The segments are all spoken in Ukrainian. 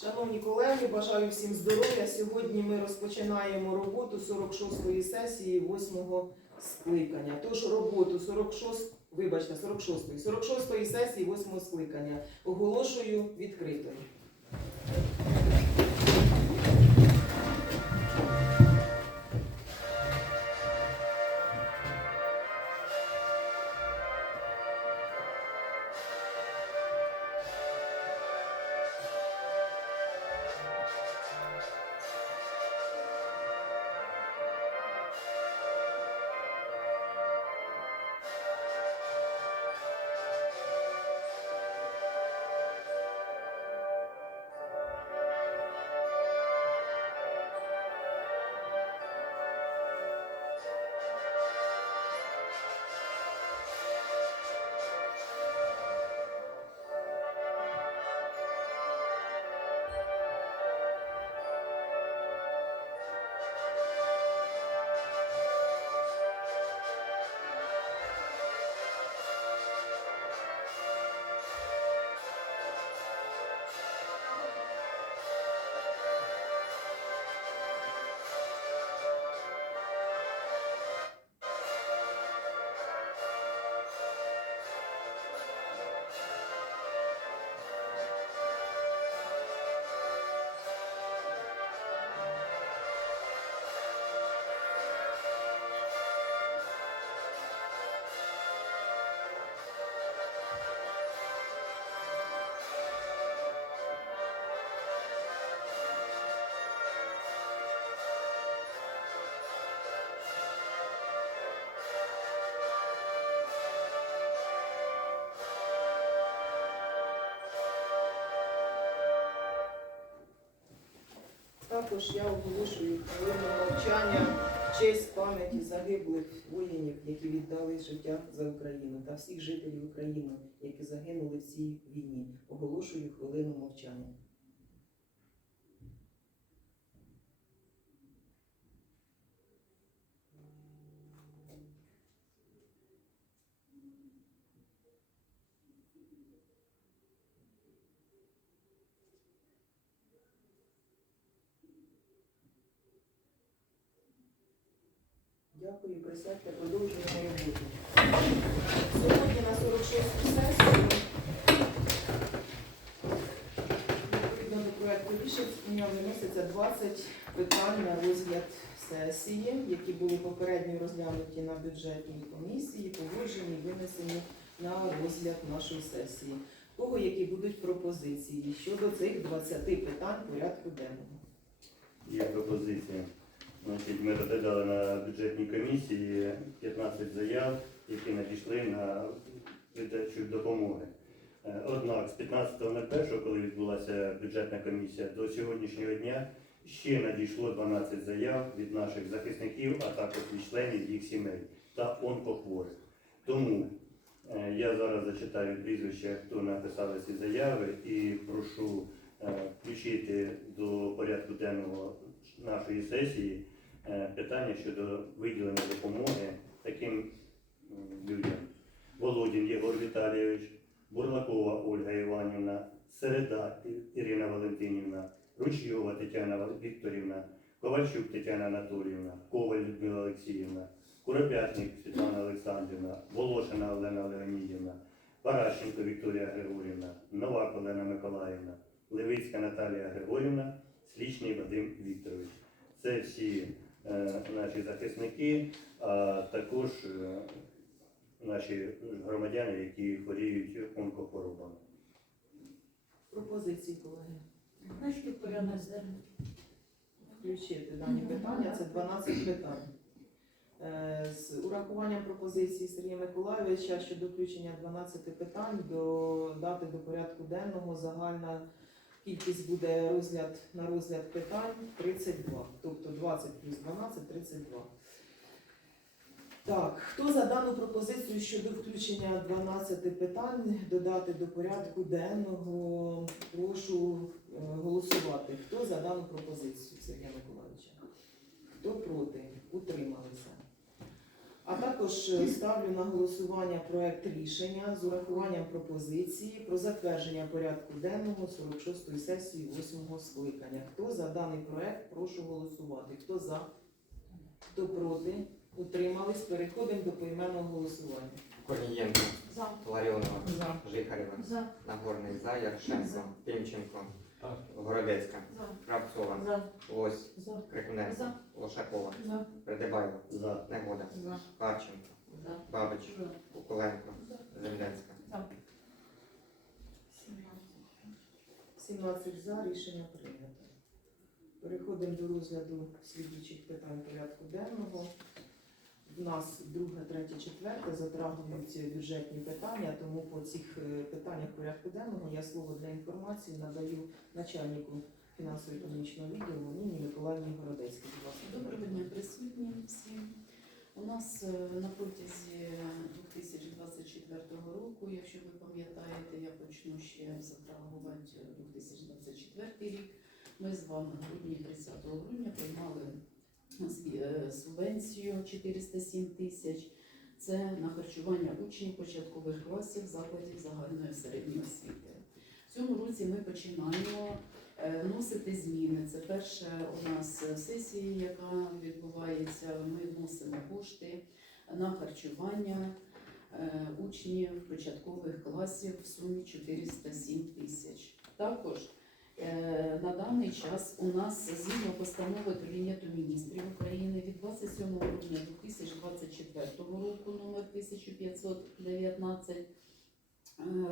Шановні колеги, бажаю всім здоров'я. Сьогодні ми розпочинаємо роботу 46-ї сесії 8-го скликання. Тож роботу 46, вибачте, 46-ї, 46-ї сесії 8-го скликання оголошую відкритою. Також я оголошую хвилину мовчання в честь пам'яті загиблих воїнів, які віддали життя за Україну, та всіх жителів України, які загинули в цій війні. Оголошую хвилину мовчання. Присядьте, продовжуємо роботу. Сьогодні на 46-й сесії відповідно до проекту рішення виноситься 20 питань на розгляд сесії, які були попередньо розглянуті на бюджетній комісії, погоджені, винесені на розгляд нашої сесії. Кого які будуть пропозиції щодо цих 20 питань порядку денного? Є пропозиція. Значить, ми розглядали на бюджетній комісії 15 заяв, які надійшли на видачу допомоги. Е, Однак з 15.01, коли відбулася бюджетна комісія, до сьогоднішнього дня ще надійшло 12 заяв від наших захисників, а також від членів їх сімей та онкохворих. Тому е, я зараз зачитаю прізвища, хто написали ці заяви, і прошу е, включити до порядку денного нашої сесії питання щодо виділення допомоги таким людям. Володін Єгор Віталійович, Бурлакова Ольга Іванівна, Середа Ірина Валентинівна, Ручйова Тетяна Вікторівна, Ковальчук Тетяна Анатоліївна, Коваль Людмила Олексіївна, Куропятник Світлана Олександрівна, Волошина Олена Леонідівна, Паращенко Вікторія Григорівна, Новак Олена Миколаївна, Левицька Наталія Григорівна, Слічний Вадим Вікторович. Це всі е, наші захисники, а також е, наші громадяни, які хворіють онкохворобами. Пропозиції, колеги. Значить, порядок денний. включити дані питання. Це 12 питань. Е, З урахуванням пропозиції Сергія Миколайовича щодо включення 12 питань до дати до порядку денного загальна кількість буде розгляд на розгляд питань 32, тобто 20 плюс 12 32. Так, хто за дану пропозицію щодо включення 12 питань додати до порядку денного, прошу е, голосувати. Хто за дану пропозицію Сергія Миколаївича? Хто проти? Утрималися. А також е, ставлю на голосування проект рішення з урахуванням пропозиції про затвердження порядку денного 46-ї сесії 8-го скликання. Хто за даний проект, прошу голосувати. Хто за, хто проти, утримались. Переходимо до поіменного голосування. Корнієнко, За. Ларіонова, За. Жихарєва, За. Нагорний за, Ярошенко, За. Тимченко. Городецька, За. Кравцова, За. Лось, За. Крикуненко, За. Лошакова, За. Негода, За. Харченко, За. Бабич, За. Землянська. За. 17 за рішення прийнято. Переходимо до розгляду слідуючих питань порядку денного. В нас друге, третє, четверте затрагуються бюджетні питання, тому по цих е, питаннях порядку денного я слово для інформації надаю начальнику фінансово-економічного відділу Ніні Миколаївні Городецькій. Доброго дня присутні всім. У нас е, на протязі 2024 року, якщо ви пам'ятаєте, я почну ще затрагувати 2024 рік. Ми з вами грудні 30 грудня е, субвенцію 407 тисяч. Це на харчування учнів початкових класів закладів загальної середньої освіти. В цьому році ми починаємо е, вносити зміни. Це перша у нас сесія, яка відбувається. Ми вносимо кошти на харчування е, учнів початкових класів в сумі 407 тисяч. Також е, на даний час у нас згідно постанови Кабінету міністрів України від 27 грудня 2024 року номер 1519 е,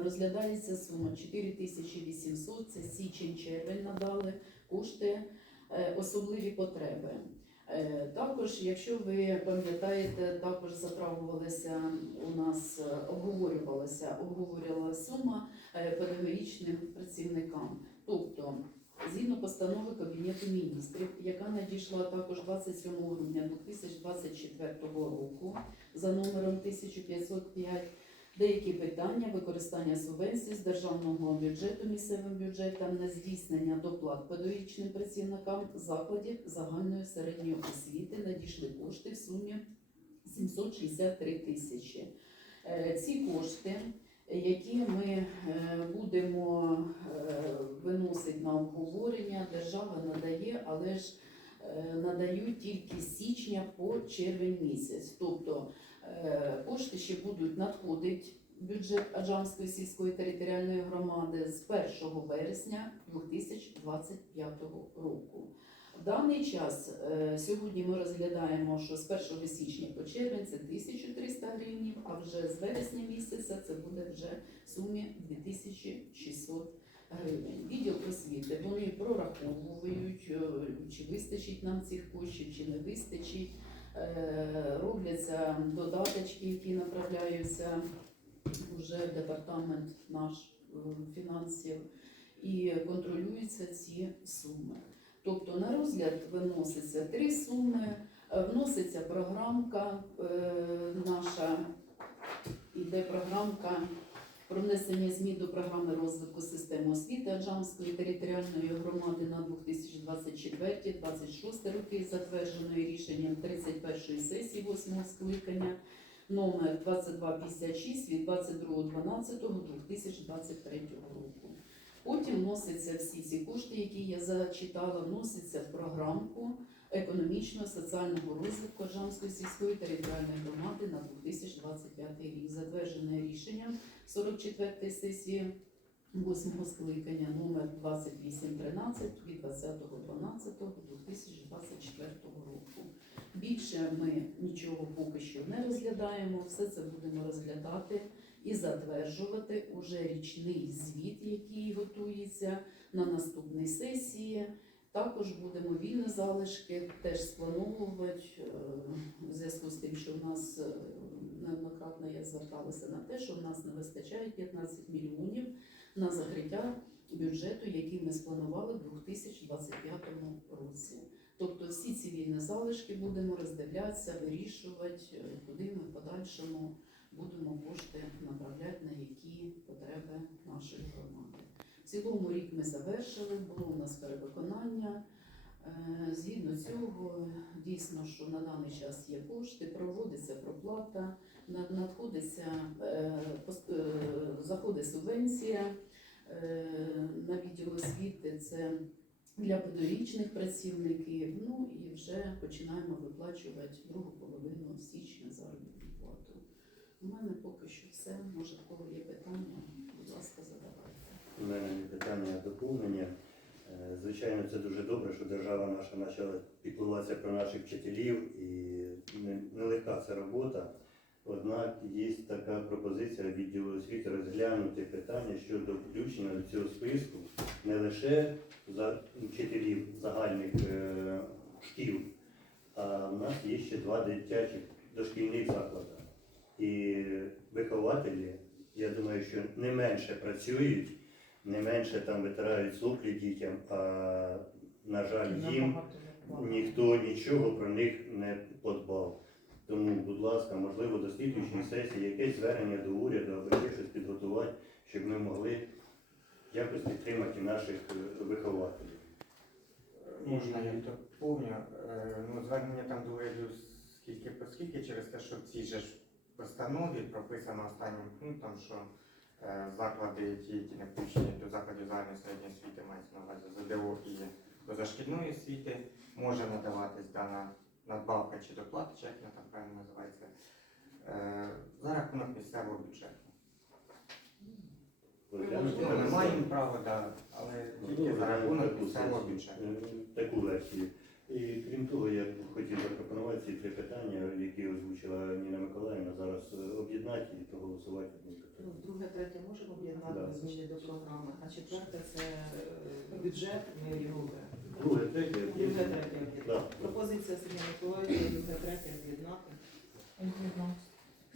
розглядається сума 4800, це січень-червень надали кошти, е, особливі потреби. Е, Також, якщо ви пам'ятаєте, також затрагувалася у нас, е, обговорювалася, обговорювала сума е, педагогічним працівникам. Тобто, згідно постанови Кабінету міністрів, яка надійшла також 27 грудня 2024 року за номером 1505, деякі питання використання субвенцій з державного бюджету місцевим бюджетам на здійснення доплат педагогічним працівникам закладів загальної середньої освіти надійшли кошти в сумі 763 тисячі. Е, Ці кошти, які ми е, будемо е, виносити на обговорення, держава надає, але ж е, надають тільки з січня по червень місяць. Тобто Кошти ще будуть надходити бюджет Аджамської сільської територіальної громади з 1 вересня 2025 року. В даний час е, сьогодні ми розглядаємо, що з 1 січня по червень це 1300 гривень, а вже з вересня місяця це буде вже в сумі 2600 гривень. Відділ освіти вони прораховують, е, чи вистачить нам цих коштів, чи не вистачить. Е, робляться додаточки, які направляються вже в департамент наш фінансів, і контролюються ці суми. Тобто на розгляд виноситься три суми, е, вноситься програмка е, наша, іде програмка про внесення змін до програми розвитку системи освіти Аджамської територіальної громади на 2024-2026 роки, затвердженої рішенням 31-ї сесії 8 скликання номер 2256 від 22.12.2023 року. Потім вносяться всі ці кошти, які я зачитала, вносяться в програмку економічного соціального розвитку Аджамської сільської територіальної громади на 2025 рік, затверджене рішенням 44 сесії 8 скликання номер 2813 від 20.12.2024 року. Більше ми нічого поки що не розглядаємо, все це будемо розглядати і затверджувати уже річний звіт, який готується на наступній сесії. Також будемо вільні залишки теж сплановувати е, в зв'язку з тим, що в нас е, неоднократно я зверталася на те, що в нас не вистачає 15 мільйонів на закриття бюджету, який ми спланували в 2025 році. Тобто всі ці вільні залишки будемо роздивлятися, вирішувати, е, куди ми в подальшому будемо кошти направляти на які потреби нашої громади. В цілому рік ми завершили, було у нас перевиконання. Е, Згідно цього, дійсно, що на даний час є кошти, проводиться проплата, надходиться, е, е, заходить субвенція на відділ освіти. Це для педагогічних працівників. Ну і вже починаємо виплачувати другу половину січня заробітну плату. У мене поки що все. Може, в кого є питання, будь ласка, задавайте. У мене є питання доповнення. Е, Звичайно, це дуже добре, що держава наша почала піклуватися про наших вчителів і не- нелегка це робота. Однак є така пропозиція відділу освіти розглянути питання щодо включення до цього списку не лише за вчителів загальних е, шкіл, а в нас є ще два дитячих дошкільних заклади. І вихователі, я думаю, що не менше працюють, не менше там витирають соплі дітям, а на жаль, їм ніхто нічого про них не подбав. Тому, будь ласка, можливо, до слідуючої сесії якесь звернення до уряду або ще щось підготувати, щоб ми могли якось підтримати наших е, вихователів. Можна я доповню. Е, Ну, звернення там до уряду скільки по скільки через те, що же ж постанові прописано останнім пунктом, що е, заклади, ті, які не включені до закладів загальної середньої освіти, мається на увазі ЗДО і позашкільної освіти, може надаватись дана надбавка чи доплата, чи як вона там правильно називається, е, за рахунок місцевого бюджету. Ми місцевому. маємо право, да, але тільки за рахунок місцевого бюджету. Е, Таку версію. І крім того, я б хотів запропонувати ці три питання, які озвучила Ніна Миколаївна, зараз е, об'єднати і проголосувати одним Ну. Друге, третє можемо об'єднати Да. зміни до програми, а четверте це е, бюджет, ми його беремо. Друге, третє, Друге, третє об'єднати. Пропозиція Сергія Миколаївича, друге, третє об'єднати.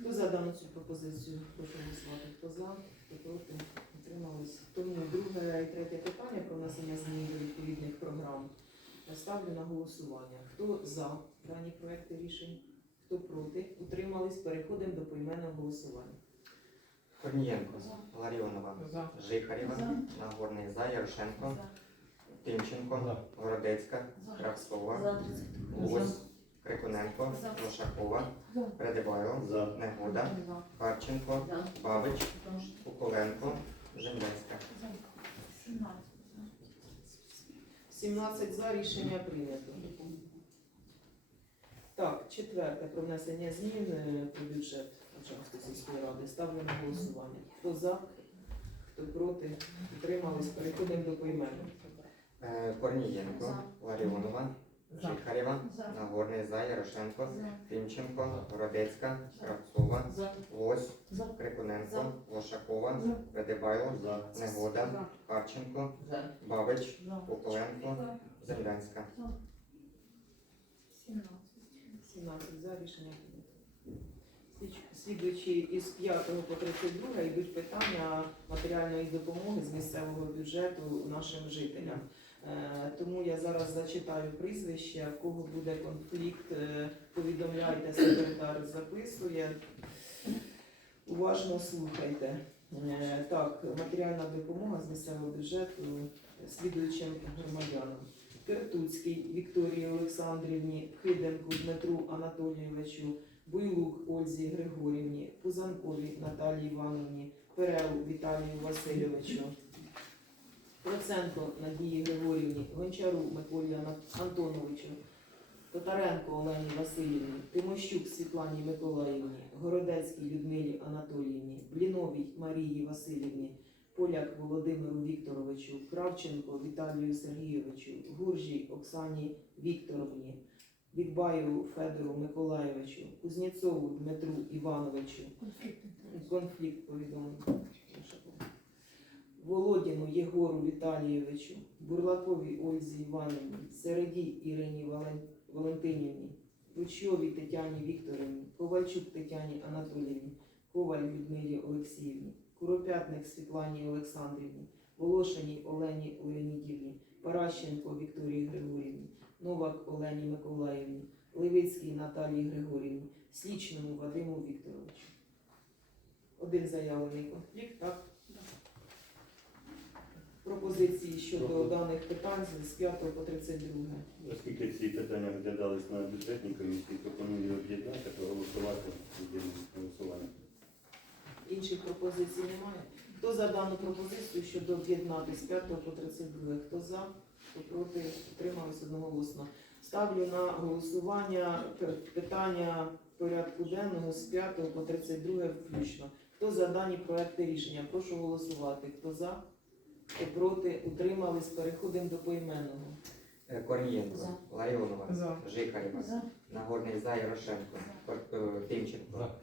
Хто за дану цю пропозицію? Прошу голосувати. Хто за, хто проти, утримались. Тому друге і третє питання про внесення змін до відповідних програм. Ставлю на голосування. Хто за дані проекти рішень? Хто проти? Утримались. Переходимо до поіменного голосування. Корнієнко, Ларіонова, За. Жихарєва, За. Нагорний За, Ярошенко, За. Тимченко, Городецька, Кравцова, За 32. Гусь, Крикуненко, Лошакова, За. Негода, Харченко, Бабич, Куколенко, Женецька. 17. 17 за рішення прийнято. Так, четверте про внесення змін е, про бюджет Начальської сільської ради. Ставлю на голосування. Хто за, хто проти, утримались. Переходимо до поіменного. Е, Корнієнко, Ларіонова, Жихарєва, Нагорний За, Ярошенко, За. Тимченко, Городецька, Кравцова, Лось, Крикуненко, Лошакова, За. Негода, Харченко, Бабич. Куколенко, Землянська. 17. 17 за рішення прийнято. Слідуючи із 5 по 32 йдуть питання матеріальної допомоги з місцевого бюджету нашим жителям. Е, Тому я зараз зачитаю прізвище, в кого буде конфлікт, е, повідомляйте, секретар записує. Уважно слухайте. Е, Так, матеріальна допомога з місцевого бюджету слідуючим громадянам. Киртуцькій Вікторії Олександрівні, Хиденку Дмитру Анатолійовичу, Буйлук Ользі Григорівні, Пузанкові Наталії Івановні, Перелу Віталію Васильовичу, Проценко Надії Григорівні, Гончару Миколі Антоновичу, Татаренко Олені Васильівні, Тимощук Світлані Миколаївні, Городецькій Людмилі Анатоліївні, Бліновій Марії Васильівні, Поляк Володимиру Вікторовичу, Кравченко Віталію Сергійовичу, Гуржій Оксані Вікторовні, Бікбаю Федору Миколаєвичу, Кузнєцову Дмитру Івановичу, конфлікт повідомлення. Володіну Єгору Віталійовичу, Бурлаковій Ользі Іванівні, Середій Ірині Валентинівні, Ручьовій Тетяні Вікторівні, Ковальчук Тетяні Анатоліївні, Коваль Людмилі Олексіївні, Куропятник Світлані Олександрівні, Волошиній Олені Леонідівні, Паращенко Вікторії Григорівні, Новак Олені Миколаївні, Левицькій Наталії Григорівні, Слічному Вадиму Вікторовичу. Один заявлений конфлікт, так? Пропозиції щодо даних питань з 5 по 32? Оскільки ці питання розглядались на бюджетній комісії, пропоную об'єднати, проголосувати єдиним голосуванням. Інших пропозицій немає. Хто за дану пропозицію щодо об'єднати з 5 по 32? Хто за? Хто проти? Утримались одноголосно. Ставлю на голосування питання порядку денного з 5 по 32 включно. Хто за дані проекти рішення? Прошу голосувати. Хто за? Проти? Утримались. Переходимо до поіменного. Е, Корнієнко, За. Ларіонова, За. Жихарєва, За. Нагорний За, Ярошенко, Кор- е, Тимченко, За.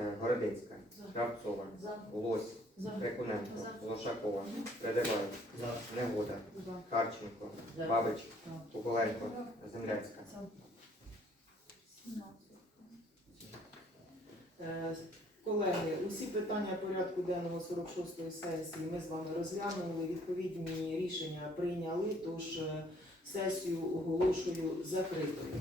е, Городецька. Кравцова, За. Лось, За. Рекуненко, Лошакова, Придиваєв, Негода, За. Харченко, За. Бабич, Куколенко, Земляцька. Е, Колеги, усі питання порядку денного 46-ї сесії ми з вами розглянули. Відповідні рішення прийняли, тож е, сесію оголошую закритою.